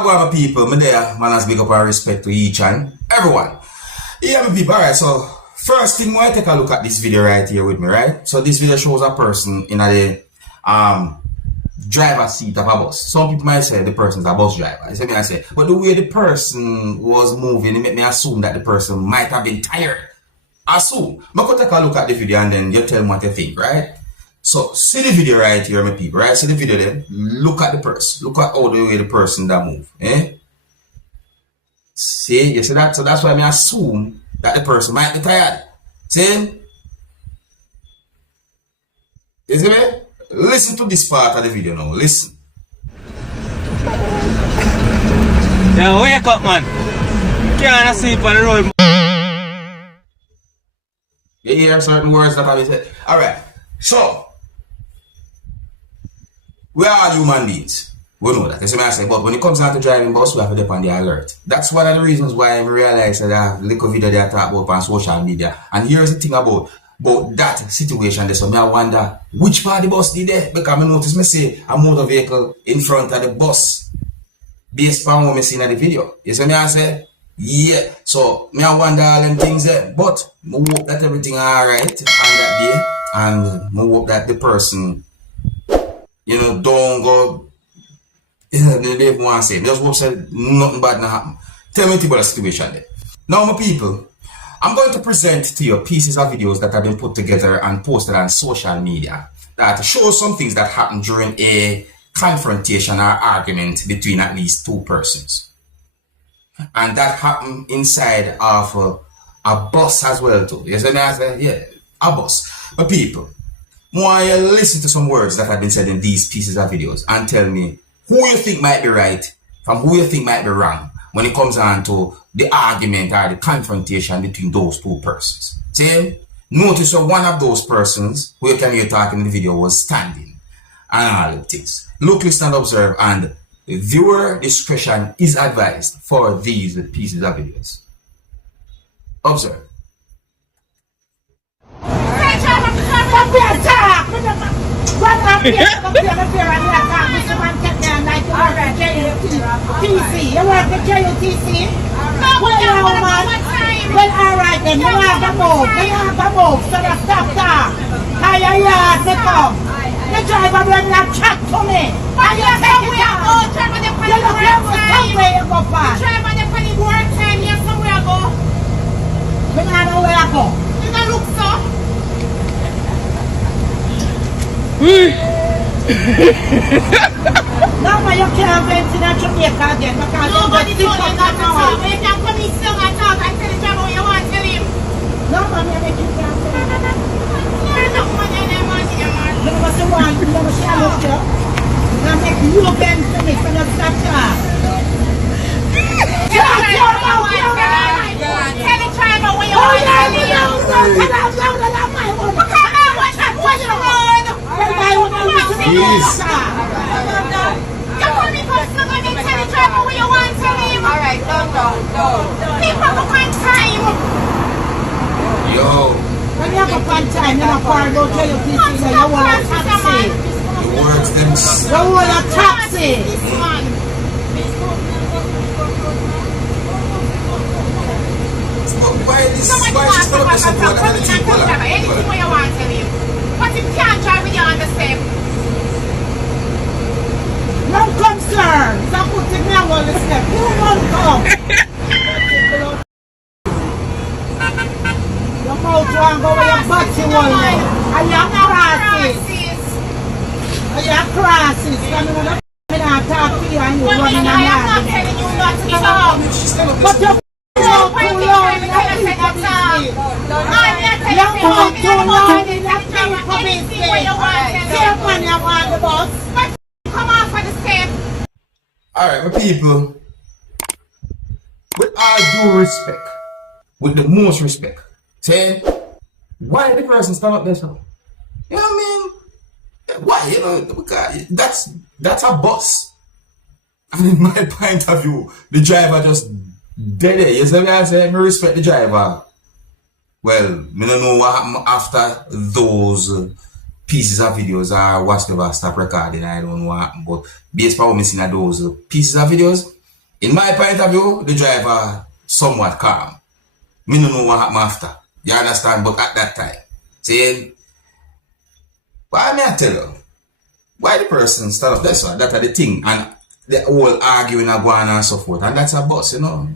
Wagwan people, me there, man, has big up our respect to each and everyone. Yeah, my people, alright, so first thing, I take a look at this video right here with me, right? So this video shows a person in a driver's seat of a bus. Some people might say the person's a bus driver. You see me, I say, but the way the person was moving, it made me assume that the person might have been tired. Assume. I could take a look at the video and then you tell me what you think, right? So, see the video right here, my people, right? See the video then. Look at the person. Look at how the way the person that move. Eh? See? You see that? So that's why I assume that the person might be tired. See? You see me? Listen to this part of the video now. Listen. Yeah, wake up, man. Can't sleep on the road. You hear certain words that I said. Alright. So, we are human beings. We know that. You see me I say, but when it comes down to driving bus, we have to depend on the alert. That's one of the reasons why I realize that I have a little video that I talk about on social media. And here's the thing about that situation there. So I wonder which part of the bus did there. Because I notice me say a motor vehicle in front of the bus based on what I see in the video. You see me I say? Yeah. So I wonder all them things there. But I hope that everything alright on that day. And I hope that the person, you know, don't go, they want to say, just hope that nothing bad not happen. Tell me about the situation there. Now, my people, I'm going to present to you pieces of videos that have been put together and posted on social media that show some things that happened during a confrontation or argument between at least two persons. And that happened inside of a bus as well too. You see me? I say, yeah, a bus. But people, want you listen to some words that have been said in these pieces of videos and tell me who you think might be right from who you think might be wrong when it comes on to the argument or the confrontation between those two persons. See? Notice that one of those persons who you can hear talking in the video was standing and all the things. Look, listen and observe, and viewer discretion is advised for these pieces of videos. Observe. TC, you work at JUTC? Well, alright then, you have to move. So just stop there. Higher yard, they come. The driver bring that chat to me. And you take it out. You look like somewhere you go past. The driver they put the work time, you somewhere I go. We don't know where I go. You don't look so. No, but you can't vent in a Jamaica again because nobody told you not to talk. When you can come in still and talk and tell the driver what you want to tell him. No, man, you make you can't say that. You're not one of them, man. You never see one, you never see a look here. You make you vent to me, so you stop talk. Tell the driver what you want to tell him. Please. Alright, no. People look on time. Yo. When you have a fun time, you're not far about JUTC, you want a taxi. The words them. You want a taxi. Why this person go that anything go like? Anything what you want to tell him. But if you can't drive with you on the step. No concern. Stop putting me on the step. You won't come. Your mouth won't go where your body won't go. And your crosses. And your crosses. I'm not talking to you and you running around. I'm not telling you not to talk. But you're too long in that people business. You're too long in that people business. Take when you want the bus. Come on for the step. Alright, my people, with all due respect, with the most respect, say, why the person stand up there so? You know what I mean? Why? You know, because that's a bus. And in my point of view, the driver just dead there. You see what I say? I respect the driver. Well, I don't know what happened after those pieces of videos or whatever stop recording. I don't know what happened, but based on what I seen of those pieces of videos, In my point of view, the driver somewhat calm. Me don't know what happened after. You understand? But at that time, saying, why may I tell you? Why the person stand up? That's the thing. And the whole arguing and going and so forth. And that's a boss, you know.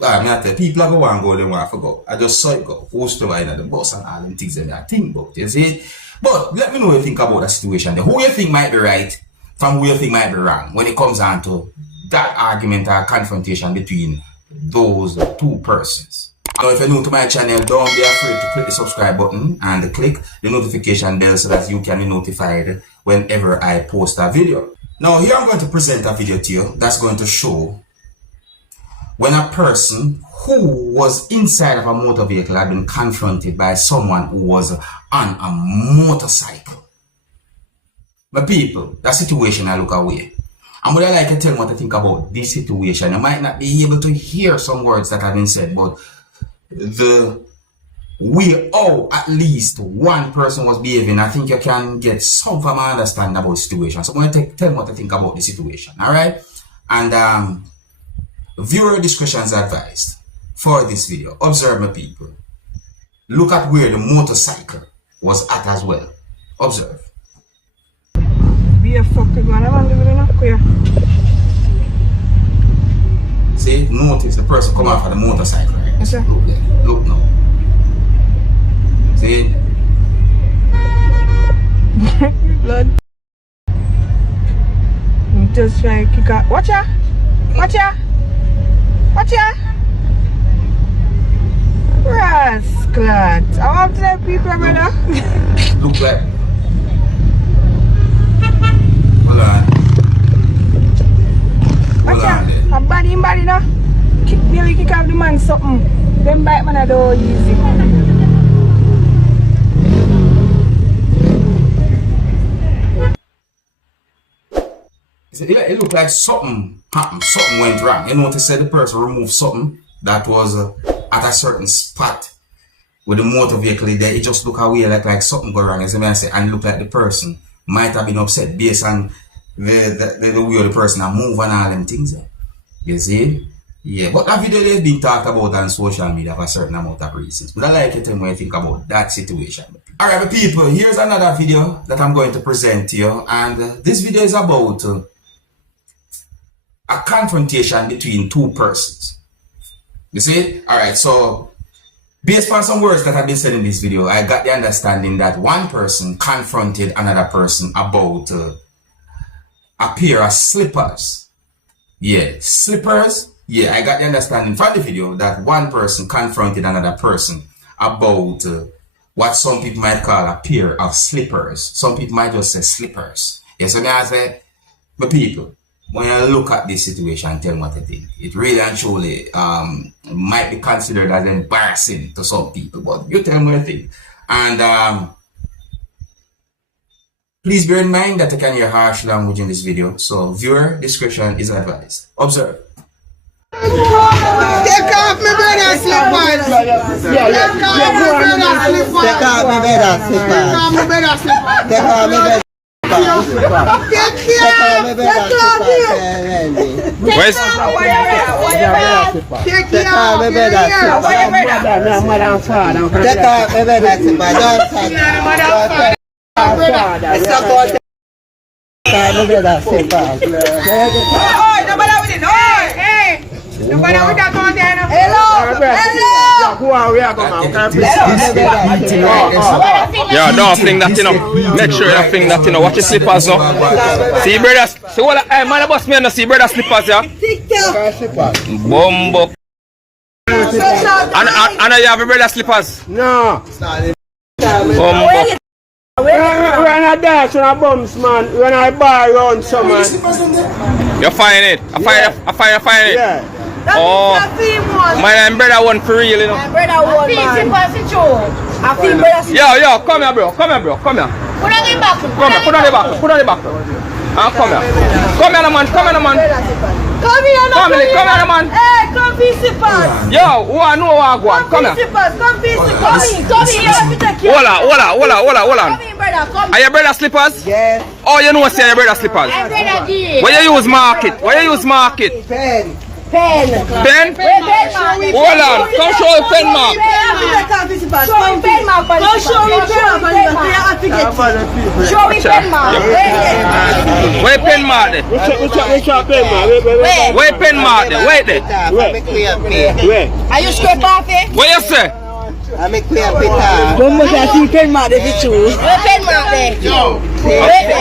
I mean, I tell people go and go, they want to go. I just saw it go. Who's to buy the boss and all them things that I think about. You see? But let me know what you think about the situation. Who you think might be right from who you think might be wrong when it comes down to that argument or confrontation between those two persons. Now, if you're new to my channel, don't be afraid to click the subscribe button and click the notification bell so that you can be notified whenever I post a video. Now, here I'm going to present a video to you that's going to show when a person who was inside of a motor vehicle had been confronted by someone who was on a motorcycle. My people, that situation I look away. I'm going to like to tell you what I think about this situation. You might not be able to hear some words that have been said, but the way how at least one person was behaving, I think you can get some form of understanding about the situation. So I'm going to tell you what I think about the situation. Alright? And viewer discretion is advised for this video. Observe, my people. Look at where the motorcycle was at as well. Observe. Be a fucking man, I'm living up here. See, notice the person come off of the motorcycle, right? Yes, sir. Look there. Look now. See? Blood. I'm just trying to kick out. Watch ya! Watch ya! Watch ya! Rascal. I want to tell people, brother. Look like. Hold on. Watch ya! I'm body now. Nearly kick out the man something. Them bite man I do easy. It looked like something happened, something went wrong. You notice that the person removed something that was at a certain spot with the motor vehicle there. It just looked away like something go wrong, as I say, and it looked like the person might have been upset based on the way the person have moved and all them things. You see? Yeah, but that video has been talked about on social media for a certain amount of reasons. But I like it when you think about that situation. Alright, people, here's another video that I'm going to present to you. And this video is about a confrontation between two persons. You see? Alright, so based on some words that have been said in this video, I got the understanding that one person confronted another person about a pair of slippers. Yeah, slippers. Yeah, I got the understanding from the video that one person confronted another person about what some people might call a pair of slippers. Some people might just say slippers. Yes, so I say, but people, when you look at this situation, tell me what you think. It really and truly might be considered as embarrassing to some people, but you tell me what you think. And please bear in mind that I can hear harsh language in this video, so viewer discretion is advised. Observe. Take off my brother slippers. Take off my brother slippers. Take off my brother slippers. Take off my brother slippers. Yo, don't fling that, you know. Make sure you fling that, you know. Watch your slippers now. See, brothers. See what? Hey, man, boss me, no see, brother slippers, yeah. Bumbo. And you have a brother slippers? No. Bumbo. When I dash on a bums, man, when I buy around someone. You find it? I find it? Yeah. Oh, my brother one for real, you know. My brother one, man. I feel brother. Yo, come here, bro. Come here. Put on the back. Come here, put on the back. Come here. Come here, man. Come here, man. Hey, come be slippers. Yo, who I know what I want? Come here. Come in. You have to take care. Hold on. Come in, brother. Come. Are your brother slippers? Yes. Oh, you know say your brother slippers. Where you use market? Where you use market? Pen. Pen? Pen mark. Hold on. Come show the pen mark. Show me pen mark. Show me pen mark. Where pen mark there? Which pen mark? Where pen mark there? Wait there. Where? Are you scrape off it? What you say? I'm a queer bit. Don't make a see pen mark there for true. Where pen mark there?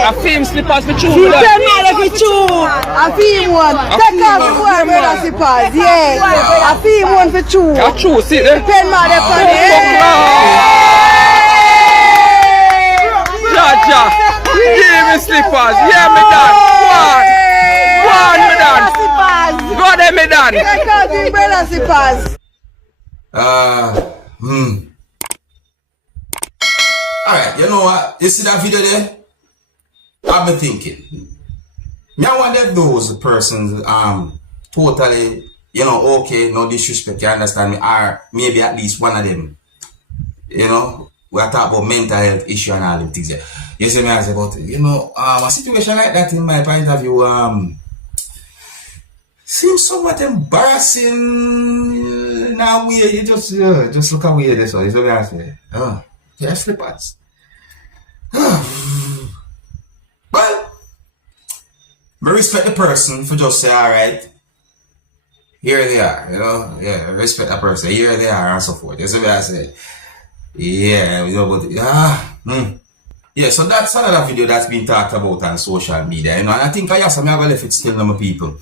I film slippers for true. Pen mark there for true. I feel one. Take off the boy brother slippers. Yeah. I feel one for true. That's true. See there? Pen mark there for me. Ja. Give me slippers. Yeah, me done. Go on, me done. Go there, me done. Take off the brother slippers. Alright, you know what? You see that video there? I've been thinking. Me, I wonder if those persons totally, you know, okay, no disrespect, you understand me, or maybe at least one of them, you know, we are talking about mental health issue and all them things there. You see me, I say, but you know, a situation like that in my point of view, seems somewhat embarrassing. Now you just look away this one. You see what I say? Oh, yeah, slippers. Well, I respect the person for just say, alright, here they are, you know, yeah, respect that person, here they are, and so forth. You see what I say? Yeah, you know, but yeah, so that's another video that's been talked about on social media, you know, and I think I have left it still number people.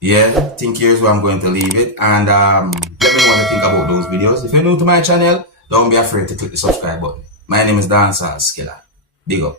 Yeah, I think here's where I'm going to leave it, and let me know what you think about those videos. If you're new to my channel, don't be afraid to click the subscribe button. My name is Dancehall Skilla. Big up.